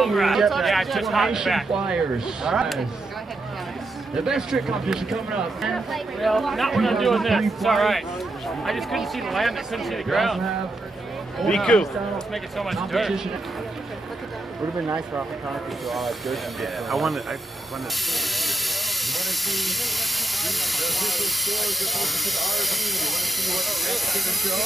all right. Yeah, it's just hot in the back. Flyers. All right. The best trick competition coming up. Well, not when I'm doing this. It's all right. I just couldn't see the land. I couldn't see the ground. Be cool. Let's make it so much dirt. Would have been nice for Africana to do all that dirt and get I wanted. You want to see the official scores that posted to the RV? You want to see what the next show?